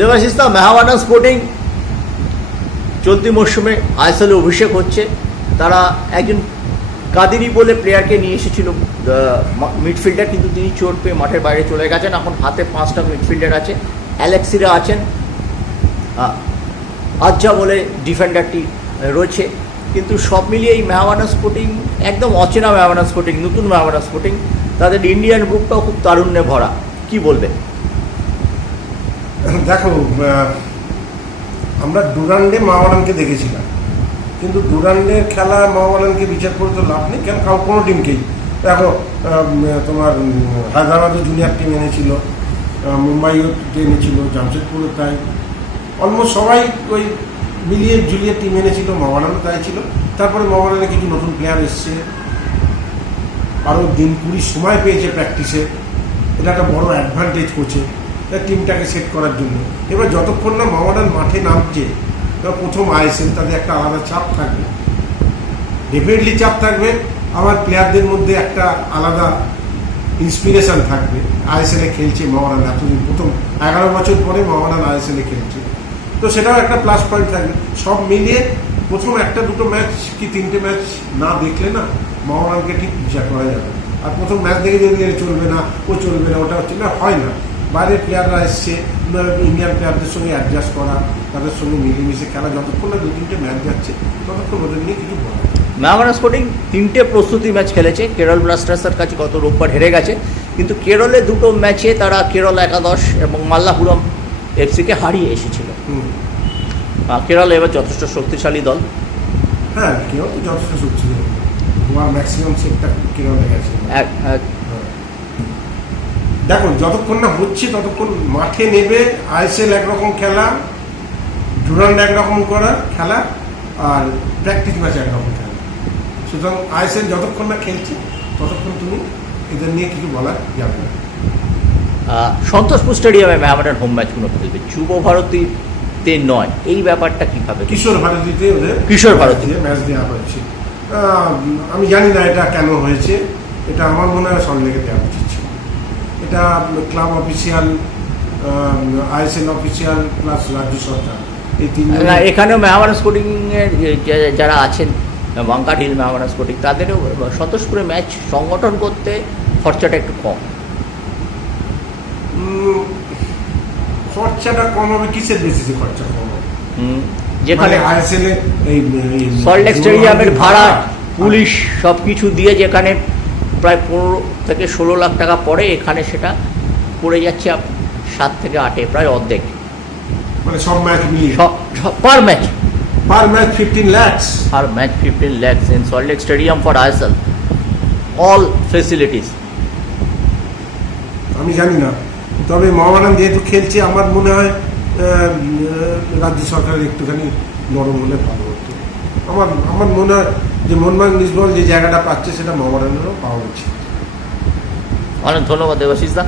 দেবাশিস দা, মেহাবাডান sporting চলতি মরশুমে আইএসএলে অভিষেক হচ্ছে। তারা একজন কাদিরি বলে প্লেয়ারকে নিয়ে এসেছিল মিডফিল্ডার, কিন্তু তিনি চোট পেয়ে মাঠের বাইরে চলে গেছেন। এখন হাতে 5টা মিডফিল্ডার আছে, অ্যালেক্সিরা আছেন, আজ্জা বলে ডিফেন্ডারটি রয়েছে। কিন্তু সব মিলিয়ে এই মেহাবাডান স্পোর্টিং একদম অচেনা মেহাবাডান স্পোর্টিং, নতুন মেহাবাডান স্পোর্টিং। তাদের ইন্ডিয়ান গ্রুপটাও খুব তারুণ্যে ভরা, কি বলবে? দেখো, আমরা ডুরান্ডে মেহাবাডানকে দেখেছিলাম, কিন্তু ডুরান্ডের খেলা মেহাবাডানকে বিচার করে তো লাভ নেই, কেন কোনো টিমকেই। দেখো, তোমার হায়দ্রাবাদে জুনিয়র টিম এনেছিল, মুম্বাইও এনেছিল, জামশেদপুরও তাই, অলমোস্ট সবাই ওই মিলিয়ে জুলিয়ে টিম এনেছিল, মেহাবাডানও তাই ছিল। তারপরে মেহাবাডানে কিছু নতুন প্লেয়ার এসছে, আরও দিন 20 সময় পেয়েছে প্র্যাকটিসে, এটা একটা বড় অ্যাডভান্টেজ কোচে টিমটাকে সেট করার জন্য। এবার যতক্ষণ না মেহাবাডান মাঠে নামছে, প্রথম আইএসএল, তাদের একটা আলাদা চাপ থাকবে, ডেফিনেটলি চাপ থাকবে। আমার প্লেয়ারদের মধ্যে একটা আলাদা ইন্সপিরেশন থাকবে। আইএসএলে খেলছে মেহাবাডান এতদিন, প্রথম 11 বছর পরে মেহাবাডান আইএসএলে খেলছে, তো সেটাও একটা প্লাস পয়েন্ট থাকবে। সব মিলিয়ে প্রথম 1-2 ম্যাচ কি 3টে ম্যাচ না দেখলে না মেহাবাডানকে ঠিক বিচার করা যাবে। আর প্রথম ম্যাচ দেখে যদি চলবে না, ও চলবে না, ওটা হচ্ছে না, হয় না। বাইরের প্লেয়াররা এসছে, ইন্ডিয়ান প্লেয়ারদের সঙ্গে অ্যাডজাস্ট করা, তাদের সঙ্গে মিলেমিশে খেলা, যতক্ষণ না 2-3টে ম্যাচ যাচ্ছে ততক্ষণ ওদের নিয়ে কিছু বলা। মেহাবাডান স্পোর্টিং 3টে প্রস্তুতি ম্যাচ খেলেছে, কেরল ব্লাস্টার্সের কাছে গত রোববার হেরে গেছে। কিন্তু কেরলে 2টো ম্যাচে তারা কেরল একাদশ এবং মাল্লাপুরম এফসিকে হারিয়ে এসেছিল। কেরল এবার যথেষ্ট শক্তিশালী দল। হ্যাঁ, কেরল তো যথেষ্ট শক্তিশালী, তোমার ম্যাক্সিমাম সেটটা কেরলে গেছে। দেখো, যতক্ষণ না হচ্ছে ততক্ষণ মাঠে নেবে। আইএসএল একরকম খেলা, ডুরান্ড একরকম করা খেলা, আর প্র্যাকটিস ম্যাচ একরকম খেলা। সুতরাং আইএসএল যতক্ষণ না খেলছে ততক্ষণ তুমি এদের নিয়ে কিছু বলা যাবে না। সন্তোষপুর স্টেডিয়ামে মেহাবাডান হোম ম্যাচগুলো খেলবে, যুব ভারতীতে নয়, এই ব্যাপারটা কিভাবে? কিশোর ভারতীতে ওদের কিশোর ভারতী ম্যাচ দেওয়া হয়েছে। আমি জানি না এটা কেন হয়েছে, এটা আমার মনে হয় সল্টলেকে দেওয়া উচিত ছিল। এটা club official, ISL official plus রাজ্য সরকার, এই 3 জন। এখানেও মেহাবাডান স্পোর্টিংয়ের যারা আছেন, বাঙ্কারহিল মেহাবাডান স্পোর্টিং, তাদেরও সন্তোষপুরে ম্যাচ সংগঠন করতে খরচাটা একটু কম। খরচাটা কম হবে কিসের বেসিসে? খরচা কম হবে যেখানে আইএসএল এই সল্টলেক স্টেডিয়ামের ভাড়া, পুলিশ সব কিছু দিয়ে যেখানে প্রায় 15 থেকে 16 লাখ টাকা পড়ে, এখানে সেটা পড়ে যাচ্ছে 7 থেকে 8, প্রায় অর্ধেক। মানে সব ম্যাচ মিলিয়ে পার match 15 lakhs, per match 15 lakhs in Salt Lake Stadium for ISL, all facilities. আমি জানি না, তবে মেহাবাডান যেহেতু খেলছে, আমার মনে হয় রাজ্য সরকারের একটুখানি নরম হলে ভালো হতো। আমার মনে হয় যে মোহনবাগান নিসবল যে জায়গাটা পাচ্ছে সেটা মেহাবাডানেরও পাওয়া উচিত। অনেক ধন্যবাদ দেবাশিস দা।